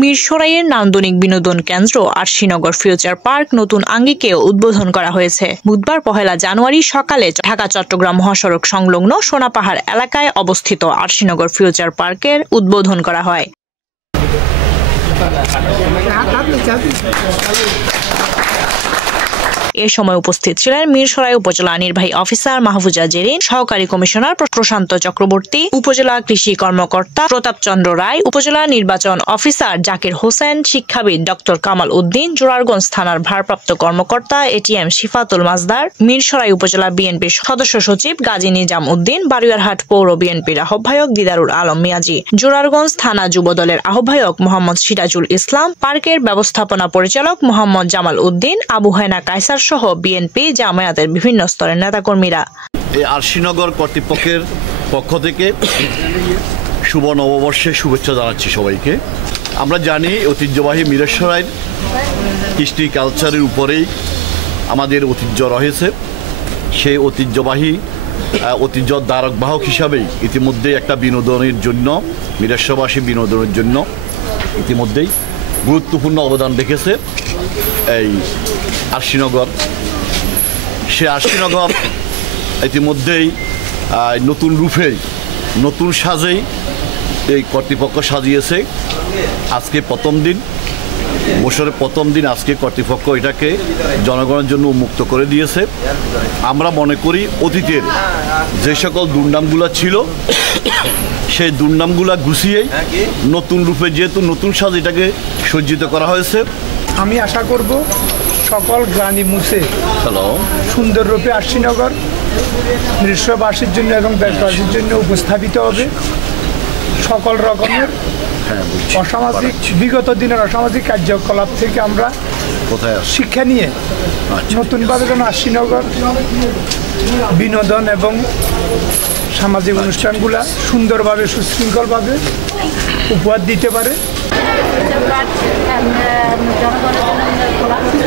মিরসরাইয়ের নান্দনিক বিনোদন কেন্দ্র আরশিনগর ফিউচার পার্ক নতুন আঙ্গিকে উদ্বোধন করা হয়েছে। বুধবার 1 জানুয়ারি সকালে ঢাকা চট্টগ্রাম মহাসড়ক সংলগ্ন সোনাপাহাড় এলাকায় অবস্থিত আরশিনগর ফিউচার পার্কের উদ্বোধন করা হয়। এ সময় উপস্থিত ছিলেন মিরসরাই উপজেলা নির্বাহী অফিসার মাহফুজা জেরিন, সহকারী কমিশনার প্রশান্ত চক্রবর্তী, উপজেলা কৃষি কর্মকর্তা প্রতাপ চন্দ্র রায়, উপজেলা নির্বাচন অফিসার জাকির হোসেন, শিক্ষাবিদ ডক্টর কামাল উদ্দিন, জোরারগঞ্জ থানার ভারপ্রাপ্ত কর্মকর্তা এটিএম শিফাতুল মাজদার, মিরসরাই উপজেলা বিএনপির সদস্য সচিব গাজী নিজাম উদ্দিন, বারুইয়ারহাট পৌর বিএনপির আহ্বায়ক দিদারুল আলম মিয়াজি, জোরারগঞ্জ থানা যুবদলের আহ্বায়ক মোহাম্মদ সিরাজুল ইসলাম, পার্কের ব্যবস্থাপনা পরিচালক মোহাম্মদ জামাল উদ্দিন, আবু হেনা কায়সার সহ বিএনপি জামায়াতের বিভিন্ন স্তরের নেতাকর্মীরা। এই আরশিনগর কর্তৃপক্ষের পক্ষ থেকে শুভ নববর্ষের শুভেচ্ছা জানাচ্ছি সবাইকে। আমরা জানি ঐতিহ্যবাহী মিরসরাইয়ের কৃষ্টি কালচারের উপরেই আমাদের ঐতিহ্য রয়েছে। সেই ঐতিহ্য ধারক বাহক হিসাবেই ইতিমধ্যেই একটা বিনোদনের জন্য মিরসরাইবাসী বিনোদনের জন্য ইতিমধ্যেই গুরুত্বপূর্ণ অবদান রেখেছে এই আরশিনগর। সে আরশিনগর ইতিমধ্যেই নতুন রূপেই নতুন সাজেই এই কর্তৃপক্ষ সাজিয়েছে। আজকে প্রথম দিন, বছরের প্রথম দিন আজকে কর্তৃপক্ষ এটাকে জনগণের জন্য উন্মুক্ত করে দিয়েছে। আমরা মনে করি অতীতের যে সকল দুর্নামগুলো ছিল সেই দুর্নামগুলো গুছিয়েই নতুন রূপে যেহেতু নতুন সাজ এটাকে সজ্জিত করা হয়েছে। আমি আশা করব সকল গ্লানি মুছে সুন্দর রূপে আরশিনগর মিরসরাইবাসীর জন্য এবং দেশবাসীর জন্য উপস্থাপিত হবে। সকল রকমের অসামাজিক বিগত দিনের অসামাজিক কার্যকলাপ থেকে আমরা শিক্ষা নিয়ে নতুনভাবে যেন আরশিনগর বিনোদন এবং সামাজিক অনুষ্ঠানগুলা সুন্দরভাবে সুশৃঙ্খলভাবে উপহার দিতে পারে। জনগণের জন্য খোলা হচ্ছে,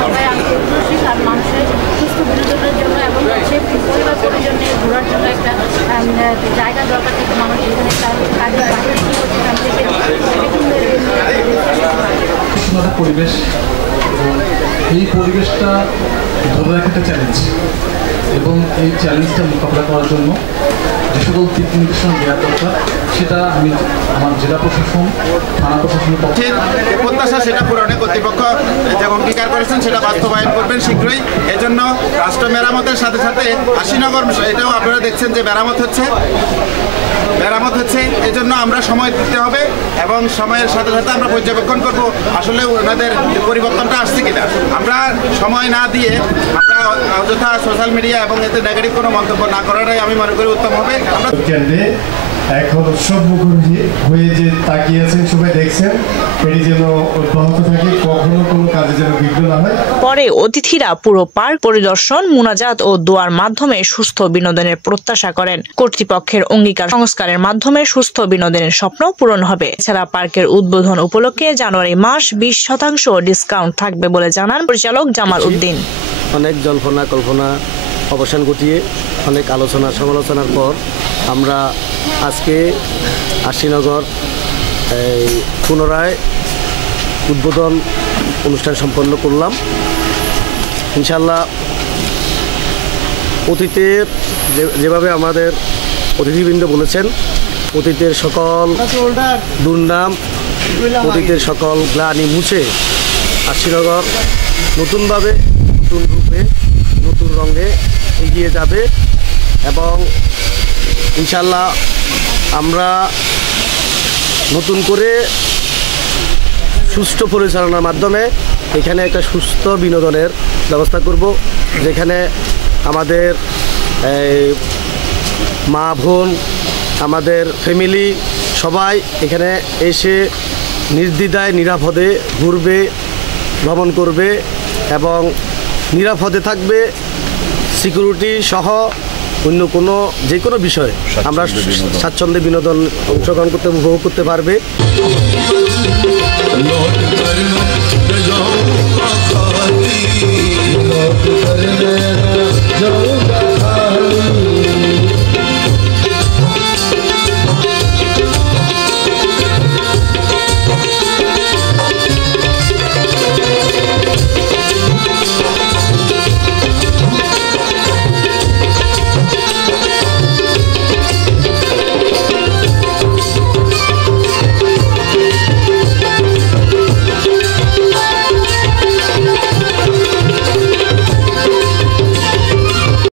সবাই আন্তর্জাতিক আর মানুষের সুস্থ বিনোদনের জন্য এবং পরিবার পরিজনে ঘোরার জন্য একটা জায়গা দরকার থেকে মানুষ এখানে কাজের বাইরে কী করছে এখান থেকে পরিবেশ, এই পরিবেশটা ধরে রাখা একটা চ্যালেঞ্জ এবং এই চ্যালেঞ্জটা মোকাবিলা করার জন্য যে সকল দিক নির্দেশনা দেওয়া দরকার সেটা আমি আমার জেলা প্রশাসন, থানা প্রশাসনের পক্ষে প্রত্যাশা সেটা পূরণে কর্তৃপক্ষ যে অঙ্গীকার করেছেন সেটা বাস্তবায়ন করবেন শীঘ্রই। এজন্য রাষ্ট্র মেরামতের সাথে সাথে আরশিনগর এটাও আপনারা দেখছেন যে মেরামত হচ্ছে। এজন্য আমরা সময় দিতে হবে এবং সময়ের সাথে সাথে আমরা পর্যবেক্ষণ করব আসলে ওনাদের পরিবর্তনটা আসছে কিনা। আমরা সময় না দিয়ে আমরা অযথা সোশ্যাল মিডিয়া এবং এতে নেগেটিভ কোনো মন্তব্য না করাটাই আমি মনে করি উত্তম হবে। আমরা এখন উৎসব মুখর হয়ে যে তাকিয়ে আছেন, সবাই দেখছেন, এটি যেন অব্যাহত থাকে, কখনো কোনো কাজে যেন বিঘ্ন না হয়। পরে অতিথিরা পুরো পার্ক পরিদর্শন, মুনাজাত ও দোয়ার মাধ্যমে সুস্থ বিনোদনের প্রত্যাশা করেন। কর্তৃপক্ষের অঙ্গীকার সংস্কারের মাধ্যমে সুস্থ বিনোদনের স্বপ্ন পূরণ হবে। এছাড়া পার্কের উদ্বোধন উপলক্ষে জানুয়ারি মাস 20% ডিসকাউন্ট থাকবে বলে জানান পরিচালক জামাল উদ্দিন। অনেক জল্পনা কল্পনা অবসান ঘটিয়ে অনেক আলোচনা সমালোচনার পর আমরা আজকে আরশিনগর পুনরায় উদ্বোধন অনুষ্ঠান সম্পন্ন করলাম। ইনশাল্লাহ অতীতের যেভাবে আমাদের অতিথিবৃন্দ বলেছেন, অতীতের সকল দুর্নাম, অতীতের সকল গ্লানি মুছে আরশিনগর নতুনভাবে, নতুন রূপে, নতুন রঙে এগিয়ে যাবে এবং ইনশাল্লাহ আমরা নতুন করে সুষ্ঠু পরিচালনার মাধ্যমে এখানে একটা সুস্থ বিনোদনের ব্যবস্থা করব, যেখানে আমাদের মা বোন, আমাদের ফ্যামিলি সবাই এখানে এসে নির্দ্বিধায় নিরাপদে ঘুরবে, ভ্রমণ করবে এবং নিরাপদে থাকবে। সিকিউরিটি সহ অন্য যে কোনো বিষয়ে আমরা স্বাচ্ছন্দ্যে বিনোদন অংশগ্রহণ করতে উপভোগ করতে পারবে।